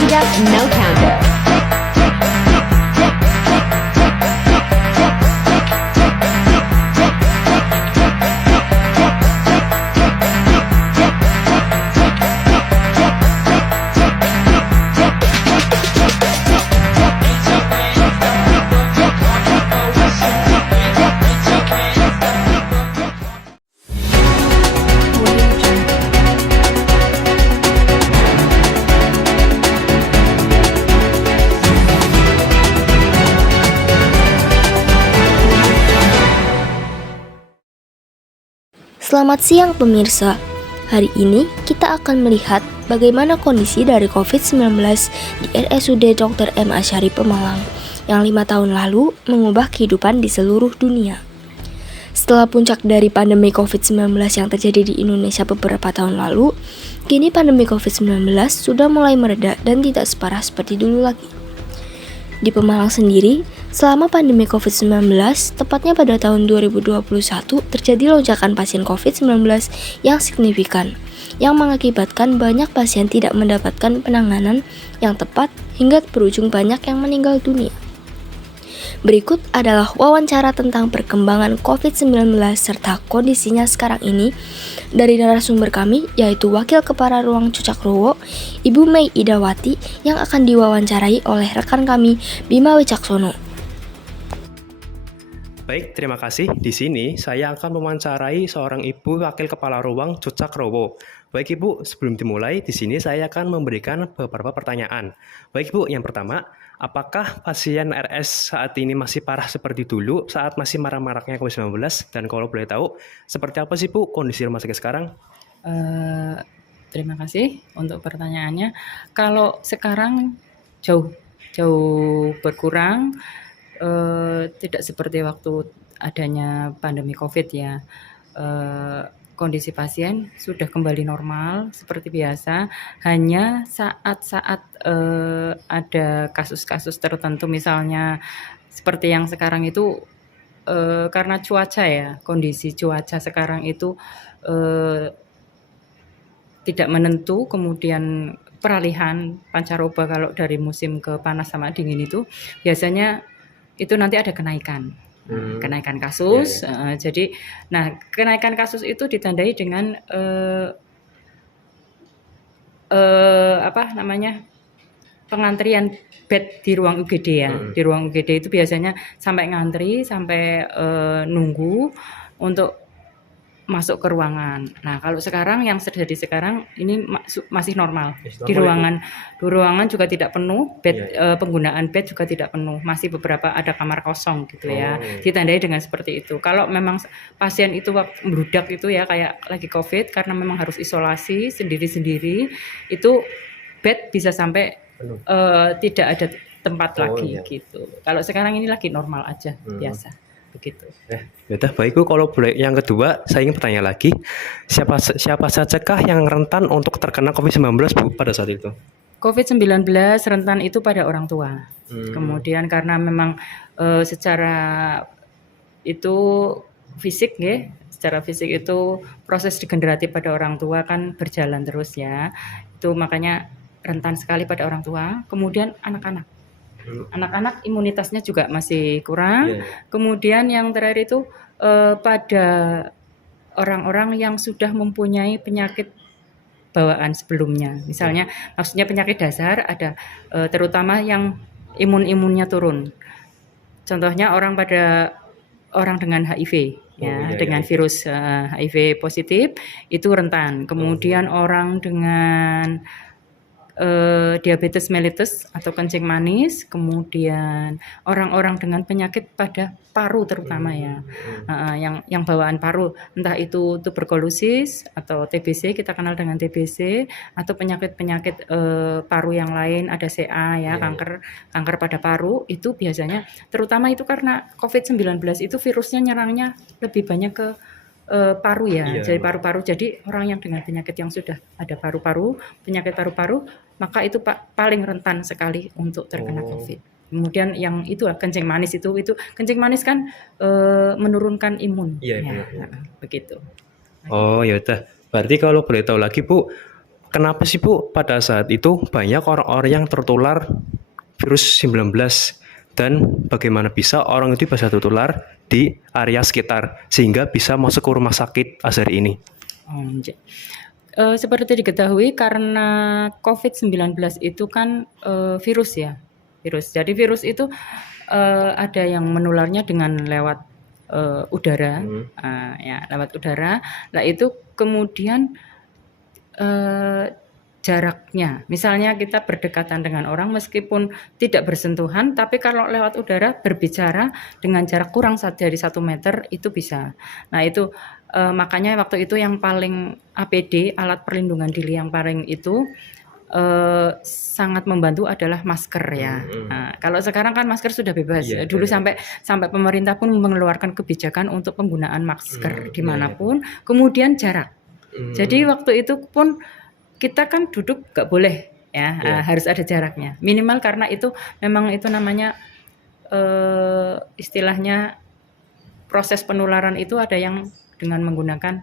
speed up, no counter. Selamat siang pemirsa. Hari ini kita akan melihat bagaimana kondisi dari COVID-19 di RSUD Dr. M. Asyari Pemalang yang 5 tahun lalu mengubah kehidupan di seluruh dunia. Setelah puncak dari pandemi COVID-19 yang terjadi di Indonesia beberapa tahun lalu, kini pandemi COVID-19 sudah mulai mereda dan tidak separah seperti dulu lagi. Di Pemalang sendiri, selama pandemi COVID-19, tepatnya pada tahun 2021, terjadi lonjakan pasien COVID-19 yang signifikan, yang mengakibatkan banyak pasien tidak mendapatkan penanganan yang tepat hingga berujung banyak yang meninggal dunia. Berikut adalah wawancara tentang perkembangan COVID-19 serta kondisinya sekarang ini dari narasumber kami, yaitu Wakil Kepala Ruang Cucakrowo, Ibu Mei Idawati, yang akan diwawancarai oleh rekan kami, Bima Wicaksono. Baik, terima kasih. Di sini saya akan mewawancarai seorang ibu wakil kepala ruang Cucakrowo. Baik Ibu, sebelum dimulai, di sini saya akan memberikan beberapa pertanyaan. Baik Ibu, yang pertama, apakah pasien RS saat ini masih parah seperti dulu saat masih marak-maraknya COVID-19? Dan kalau boleh tahu, seperti apa sih Bu kondisi rumah sakit sekarang? Terima kasih untuk pertanyaannya. Kalau sekarang jauh berkurang, tidak seperti waktu adanya pandemi COVID ya. Kondisi pasien sudah kembali normal seperti biasa. Hanya saat-saat ada kasus-kasus tertentu, misalnya seperti yang sekarang itu, karena cuaca ya, kondisi cuaca sekarang itu tidak menentu, kemudian peralihan pancaroba kalau dari musim ke panas sama dingin itu biasanya itu nanti ada kenaikan kasus. Jadi, kenaikan kasus itu ditandai dengan pengantrian bed di ruang UGD ya. Di ruang UGD itu biasanya sampai ngantri, sampai nunggu untuk masuk ke ruangan. Nah, kalau sekarang yang terjadi sekarang ini masih normal. Di ruangan juga tidak penuh, bed penggunaan bed juga tidak penuh. Masih beberapa ada kamar kosong gitu ya. Ditandai dengan seperti itu. Kalau memang pasien itu membludak itu ya kayak lagi COVID karena memang harus isolasi sendiri-sendiri, itu bed bisa sampai tidak ada tempat lagi gitu. Kalau sekarang ini lagi normal aja, biasa. Begitu. Yaudah, baik Bu. Kalau boleh yang kedua, saya ingin bertanya lagi, siapa sajakah yang rentan untuk terkena COVID-19 Bu pada saat itu? COVID-19 rentan itu pada orang tua. Kemudian karena memang secara itu fisik ya, secara fisik itu proses degeneratif pada orang tua kan berjalan terus ya. Itu makanya rentan sekali pada orang tua. Kemudian anak-anak imunitasnya juga masih kurang. Kemudian yang terakhir itu pada orang-orang yang sudah mempunyai penyakit bawaan sebelumnya. Misalnya maksudnya penyakit dasar ada terutama yang imunnya turun. Contohnya orang dengan HIV dengan virus HIV positif itu rentan. Kemudian orang dengan diabetes mellitus atau kencing manis, kemudian orang-orang dengan penyakit pada paru terutama ya, yang bawaan paru, entah itu tuberkulosis atau TBC, kita kenal dengan TBC, atau penyakit-penyakit paru yang lain, ada CA ya, kanker pada paru, itu biasanya terutama itu karena COVID-19 itu virusnya nyerangnya lebih banyak ke paru ya, jadi paru-paru. Jadi orang yang dengan penyakit yang sudah ada penyakit paru-paru, maka itu paling rentan sekali untuk terkena COVID. Kemudian yang itu kencing manis itu kencing manis kan menurunkan imun. Begitu. Oh ya udah. Berarti kalau boleh tahu lagi Bu, kenapa sih Bu pada saat itu banyak orang-orang yang tertular virus 19 dan bagaimana bisa orang itu bisa tertular di area sekitar sehingga bisa masuk ke rumah sakit Azhari ini? Seperti diketahui karena COVID-19 itu kan virus ya, virus. Jadi virus itu ada yang menularnya dengan lewat udara, ya lewat udara. Nah itu kemudian jaraknya, misalnya kita berdekatan dengan orang meskipun tidak bersentuhan, tapi kalau lewat udara berbicara dengan jarak kurang dari 1 meter itu bisa. Nah itu makanya waktu itu yang paling APD, alat perlindungan diri yang paling itu sangat membantu adalah masker ya. Nah, kalau sekarang kan masker sudah bebas. Dulu sampai pemerintah pun mengeluarkan kebijakan untuk penggunaan masker dimanapun. Kemudian jarak. Jadi waktu itu pun kita kan duduk nggak boleh ya, harus ada jaraknya minimal karena itu memang itu namanya istilahnya proses penularan itu ada yang dengan menggunakan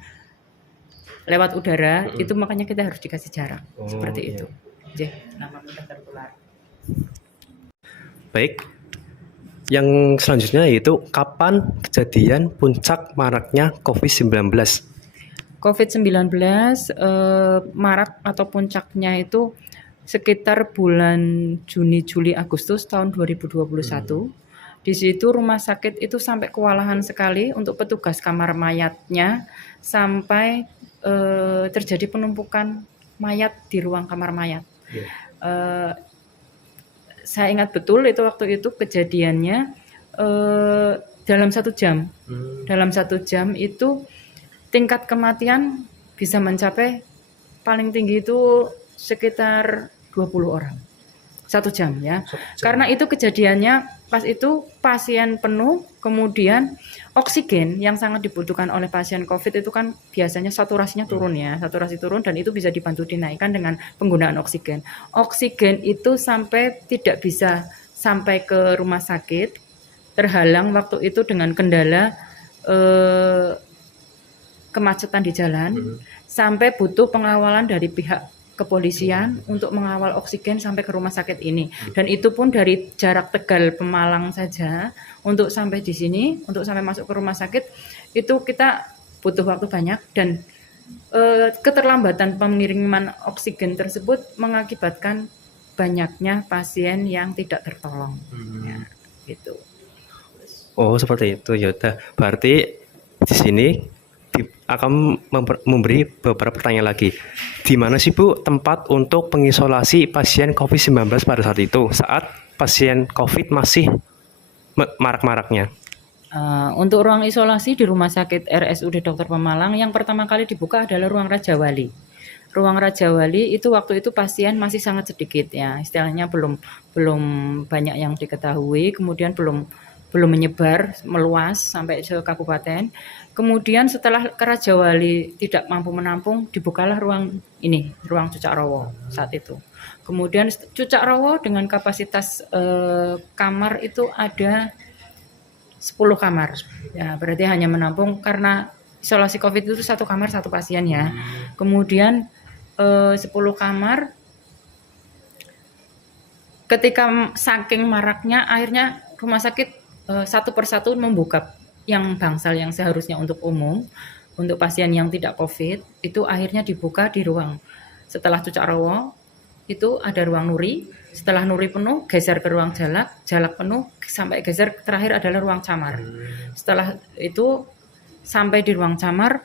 lewat udara, itu makanya kita harus dikasih jarak seperti itu. Jadi nama mudah tertular. Baik, yang selanjutnya yaitu kapan kejadian puncak maraknya COVID-19? COVID-19 marak atau puncaknya itu sekitar bulan Juni, Juli, Agustus tahun 2021. Di situ rumah sakit itu sampai kewalahan sekali untuk petugas kamar mayatnya sampai terjadi penumpukan mayat di ruang kamar mayat. Saya ingat betul itu waktu itu kejadiannya dalam 1 jam. Dalam 1 jam itu tingkat kematian bisa mencapai paling tinggi itu sekitar 20 orang. 1 jam ya. Karena itu kejadiannya pas itu pasien penuh, kemudian oksigen yang sangat dibutuhkan oleh pasien COVID itu kan biasanya saturasinya turun ya. Saturasi turun dan itu bisa dibantu dinaikkan dengan penggunaan oksigen. Oksigen itu sampai tidak bisa sampai ke rumah sakit, terhalang waktu itu dengan kendala kemacetan di jalan, sampai butuh pengawalan dari pihak kepolisian untuk mengawal oksigen sampai ke rumah sakit ini. Dan itu pun dari jarak Tegal Pemalang saja untuk sampai di sini, untuk sampai masuk ke rumah sakit itu kita butuh waktu banyak dan keterlambatan pengiriman oksigen tersebut mengakibatkan banyaknya pasien yang tidak tertolong. Ya, gitu. Oh, seperti itu ya. Berarti di sini akan memberi beberapa pertanyaan lagi. Di mana sih Bu tempat untuk mengisolasi pasien COVID-19 pada saat itu, saat pasien COVID masih marak-maraknya? Untuk ruang isolasi di Rumah Sakit RSUD Dr. Pemalang yang pertama kali dibuka adalah ruang Raja Wali. Ruang Raja Wali itu waktu itu pasien masih sangat sedikit ya, istilahnya belum banyak yang diketahui, kemudian belum menyebar meluas sampai ke kabupaten. Kemudian setelah ke Raja Wali tidak mampu menampung, dibukalah ruang Cucak Rowo saat itu. Kemudian Cucak Rowo dengan kapasitas kamar itu ada 10 kamar. Ya, berarti hanya menampung karena isolasi COVID itu 1 kamar 1 pasien ya. Kemudian 10 kamar ketika saking maraknya akhirnya rumah sakit satu persatu membuka yang bangsal yang seharusnya untuk umum, untuk pasien yang tidak COVID, itu akhirnya dibuka di ruang. Setelah Cucak Rowo, itu ada ruang Nuri, setelah Nuri penuh, geser ke ruang Jalak, Jalak penuh, sampai geser terakhir adalah ruang Camar. Setelah itu, sampai di ruang Camar,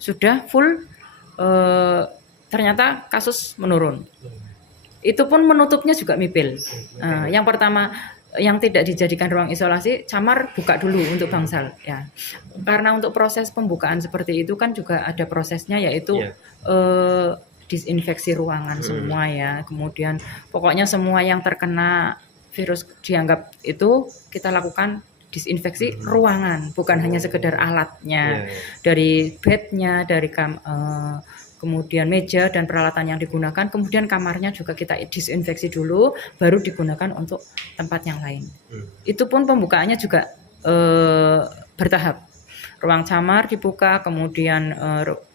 sudah full, ternyata kasus menurun. Itu pun menutupnya juga mipil. Yang pertama, yang tidak dijadikan ruang isolasi, Camar buka dulu untuk bangsal ya. Karena untuk proses pembukaan seperti itu kan juga ada prosesnya, yaitu disinfeksi ruangan semua ya. Kemudian pokoknya semua yang terkena virus dianggap itu kita lakukan disinfeksi ruangan, bukan hanya sekedar alatnya, dari bednya, dari kemudian meja dan peralatan yang digunakan, kemudian kamarnya juga kita disinfeksi dulu, baru digunakan untuk tempat yang lain. Itu pun pembukaannya juga bertahap. Ruang Camar dibuka, kemudian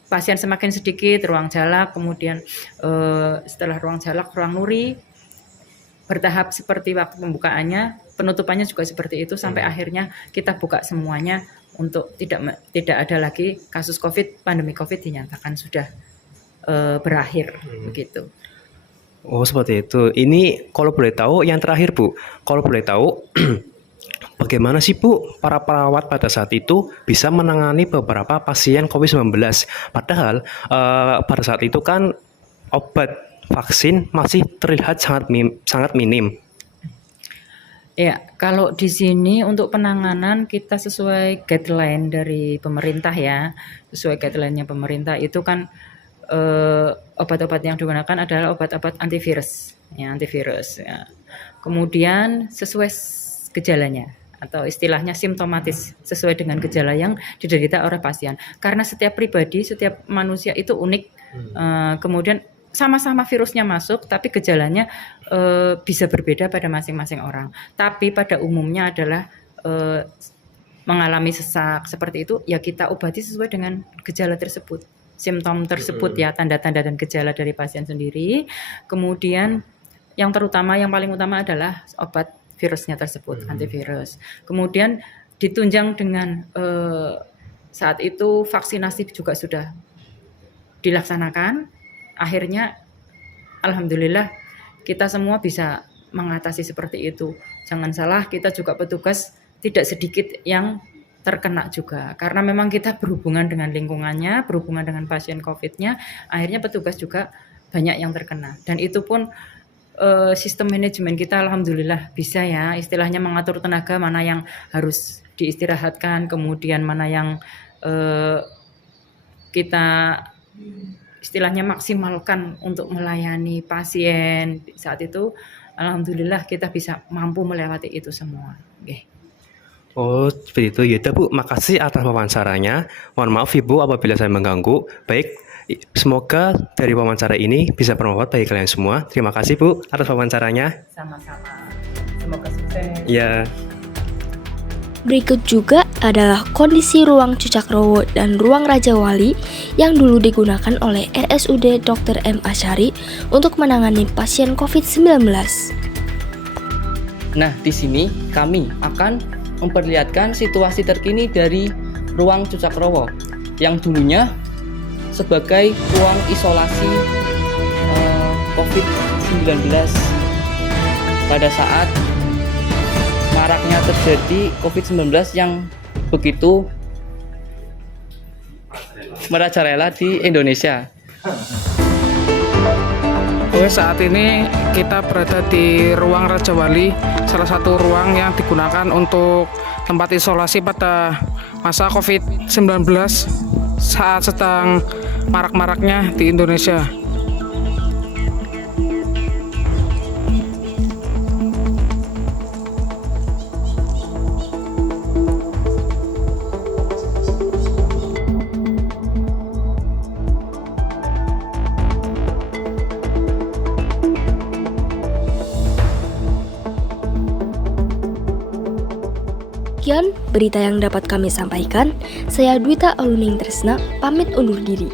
pasien semakin sedikit, ruang jalak, kemudian setelah ruang jalak, ruang nuri, bertahap seperti waktu pembukaannya, penutupannya juga seperti itu sampai akhirnya kita buka semuanya untuk tidak ada lagi kasus pandemi COVID dinyatakan sudah berakhir begitu. Oh, seperti itu. Ini kalau boleh tahu yang terakhir, Bu. Kalau boleh tahu bagaimana sih, Bu, para perawat pada saat itu bisa menangani beberapa pasien COVID-19? Padahal pada saat itu kan obat vaksin masih terlihat sangat minim. Ya, kalau di sini untuk penanganan kita sesuai guideline dari pemerintah ya. Sesuai guideline-nya pemerintah itu kan obat-obat yang digunakan adalah obat-obat antivirus ya. Kemudian sesuai gejalanya atau istilahnya simptomatis sesuai dengan gejala yang diderita oleh pasien. Karena setiap pribadi, setiap manusia itu unik. Kemudian sama-sama virusnya masuk, tapi gejalanya bisa berbeda pada masing-masing orang. Tapi pada umumnya adalah mengalami sesak seperti itu, ya kita obati sesuai dengan gejala tersebut. Simptom tersebut ya, tanda-tanda dan gejala dari pasien sendiri. Kemudian yang paling utama adalah obat virusnya tersebut, antivirus. Kemudian ditunjang dengan saat itu vaksinasi juga sudah dilaksanakan. Akhirnya alhamdulillah kita semua bisa mengatasi seperti itu. Jangan salah, kita juga petugas tidak sedikit yang terkena juga, karena memang kita berhubungan dengan lingkungannya, berhubungan dengan pasien COVID-nya, akhirnya petugas juga banyak yang terkena. Dan itu pun sistem manajemen kita alhamdulillah bisa ya, istilahnya mengatur tenaga mana yang harus diistirahatkan, kemudian mana yang kita istilahnya maksimalkan untuk melayani pasien. Saat itu alhamdulillah kita bisa mampu melewati itu semua. Okay. Oh, seperti itu. Ya, Bu. Makasih atas wawancaranya. Mohon maaf, Ibu, apabila saya mengganggu. Baik, semoga dari wawancara ini bisa bermanfaat bagi kalian semua. Terima kasih, Bu, atas wawancaranya. Sama-sama. Semoga sukses. Ya. Berikut juga adalah kondisi ruang Cucakrowo dan ruang Raja Wali yang dulu digunakan oleh RSUD Dr. M. Asyari untuk menangani pasien COVID-19. Nah, di sini kami akan memperlihatkan situasi terkini dari ruang Cucakrowo yang dulunya sebagai ruang isolasi COVID-19 pada saat maraknya terjadi COVID-19 yang begitu merajalela di Indonesia. Oke, saat ini kita berada di ruang Raja Wali, salah satu ruang yang digunakan untuk tempat isolasi pada masa COVID-19 saat sedang marak-maraknya di Indonesia. Sekian berita yang dapat kami sampaikan. Saya Dwita Aluning Tresna, pamit undur diri.